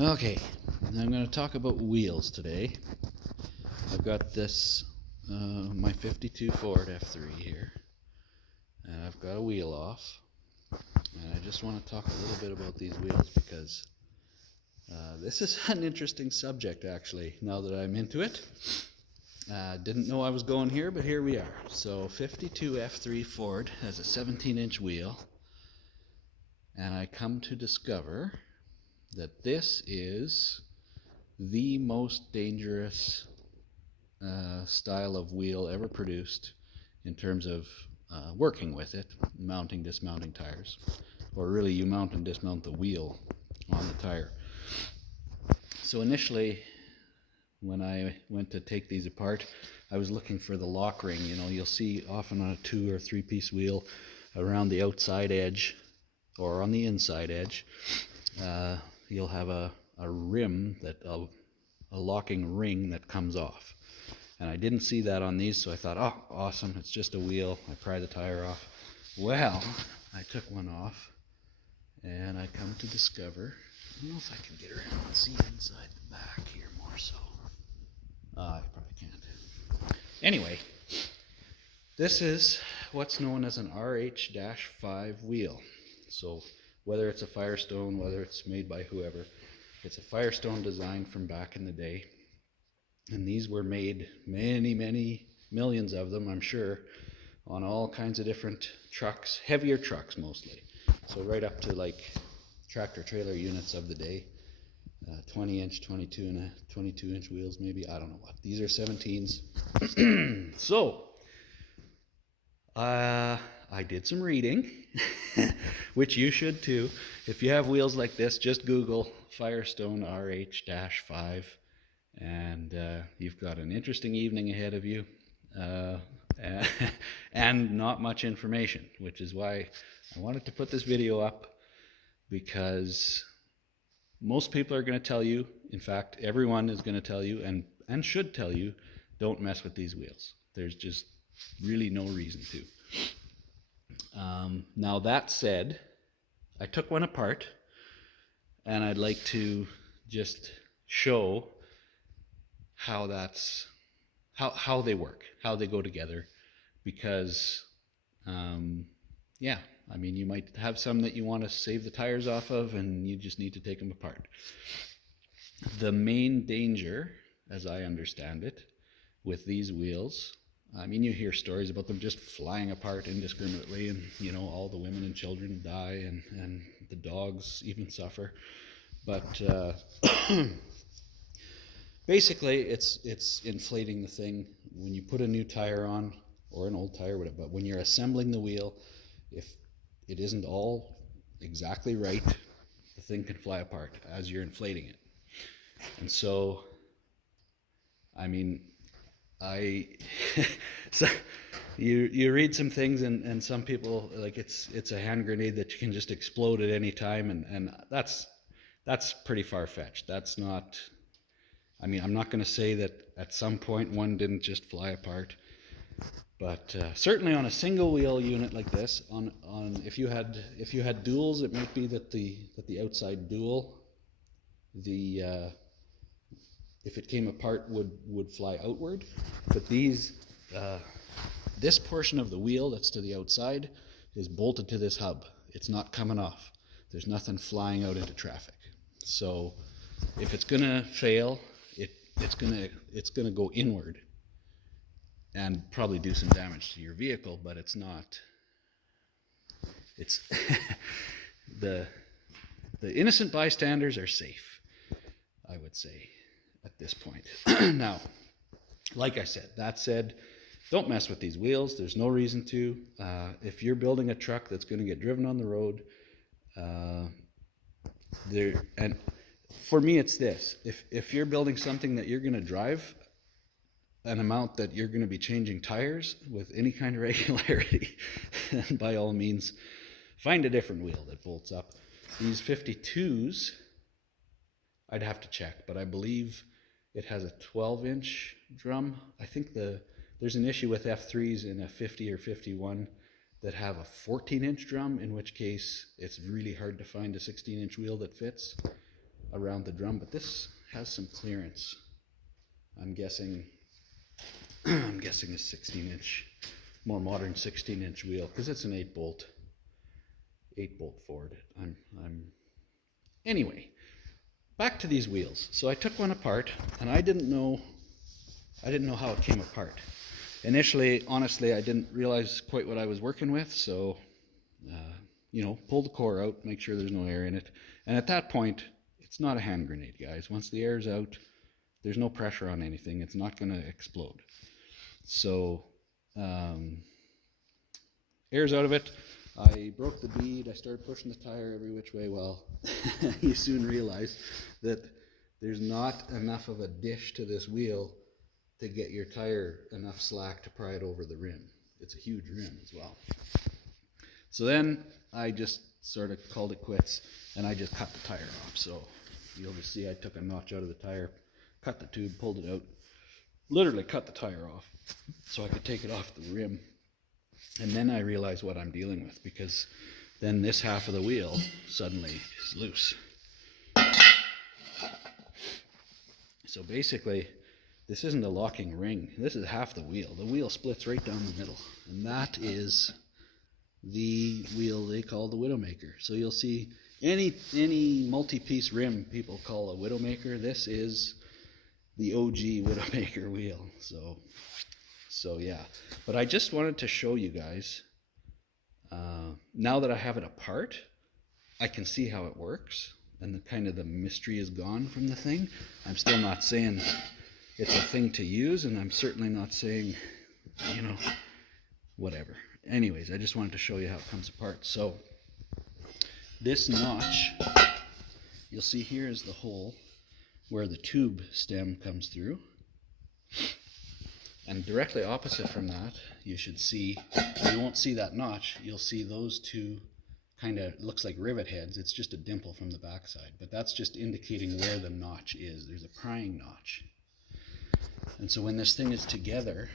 Okay, I'm going to talk about wheels today. I've got this, my 52 Ford F3 here, and I've got a wheel off, and I just want to talk a little bit about these wheels because this is an interesting subject actually, now that I'm into it. Didn't know I was going here, but here we are. So 52 F3 Ford has a 17-inch wheel, and I come to discover that this is the most dangerous style of wheel ever produced in terms of working with it, mounting, dismounting tires, or really you mount and dismount the wheel on the tire. So initially, when I went to take these apart, I was looking for the lock ring. You know, you'll see often on a 2 or 3 piece wheel around the outside edge or on the inside edge, you'll have a rim that a locking ring that comes off. And I didn't see that on these, so I thought, oh, awesome, it's just a wheel. I pry the tire off. Well, I took one off, and I come to discover, I don't know if I can get around and see inside the back here more so. I probably can't. Anyway, this is what's known as an RH-5 wheel. So whether it's a Firestone, whether it's made by whoever, it's a Firestone design from back in the day. And these were made, many millions of them, I'm sure, on all kinds of different trucks, heavier trucks mostly. So right up to like tractor trailer units of the day, 20-inch, 22-inch wheels maybe, I don't know what. These are 17s. So, I did some reading, which you should too. If you have wheels like this, just Google Firestone RH-5. And you've got an interesting evening ahead of you, and not much information, which is why I wanted to put this video up, because most people are going to tell you, in fact everyone is going to tell you and should tell you, don't mess with these wheels. There's just really no reason to. Now that said, I took one apart, and I'd like to just show how they work, how they go together, because yeah, I mean, you might have some that you want to save the tires off of, and you just need to take them apart. The main danger, as I understand it, with these wheels, I mean, you hear stories about them just flying apart indiscriminately, and you know, all the women and children die, and the dogs even suffer. But basically, it's inflating the thing. When you put a new tire on, or an old tire, whatever, but when you're assembling the wheel, if it isn't all exactly right, the thing can fly apart as you're inflating it. And so, I mean, so you read some things, and some people, like, it's a hand grenade that you can just explode at any time, and that's pretty far-fetched. That's not, I mean, I'm not going to say that at some point one didn't just fly apart, but certainly on a single wheel unit like this, on if you had duals, it might be that the outside dual, if it came apart, would fly outward. But these, this portion of the wheel that's to the outside is bolted to this hub. It's not coming off. There's nothing flying out into traffic. So if it's gonna fail, it's gonna go inward and probably do some damage to your vehicle, but it's not. It's the innocent bystanders are safe, I would say, at this point. Now, like I said, that said, don't mess with these wheels. There's no reason to. If you're building a truck that's going to get driven on the road, and for me it's this: if you're building something that you're going to drive an amount that you're going to be changing tires with any kind of regularity, then by all means find a different wheel that bolts up. These 52s, I'd have to check, but I believe it has a 12-inch drum. I think there's an issue with F3s in a 50 or 51 that have a 14-inch drum, in which case it's really hard to find a 16-inch wheel that fits. around the drum, but this has some clearance. I'm guessing I'm guessing a 16-inch, more modern 16-inch wheel, because it's an 8-bolt Ford. Anyway, back to these wheels. So I took one apart, and I didn't know how it came apart. Initially, honestly, I didn't realize quite what I was working with, so pull the core out, make sure there's no air in it. And at that point, it's not a hand grenade, guys. Once the air's out, there's no pressure on anything. It's not going to explode. So, air's out of it. I broke the bead. I started pushing the tire every which way. Well, you soon realize that there's not enough of a dish to this wheel to get your tire enough slack to pry it over the rim. It's a huge rim as well. So then I just sort of called it quits, and I just cut the tire off. So you'll just see I took a notch out of the tire, cut the tube, pulled it out, literally cut the tire off so I could take it off the rim. And then I realized what I'm dealing with, because then this half of the wheel suddenly is loose. So basically, this isn't a locking ring. This is half the wheel. The wheel splits right down the middle, and that is the wheel they call the Widowmaker. So you'll see any multi-piece rim people call a Widowmaker. This is the OG Widowmaker wheel. So yeah, but I just wanted to show you guys, now that I have it apart, I can see how it works, and the mystery is gone from the thing. I'm still not saying it's a thing to use, and I'm certainly not saying, whatever. Anyways, I just wanted to show you how it comes apart. So this notch, you'll see here is the hole where the tube stem comes through. And directly opposite from that, you won't see that notch. You'll see those two looks like rivet heads. It's just a dimple from the backside, but that's just indicating where the notch is. There's a prying notch. And so when this thing is together,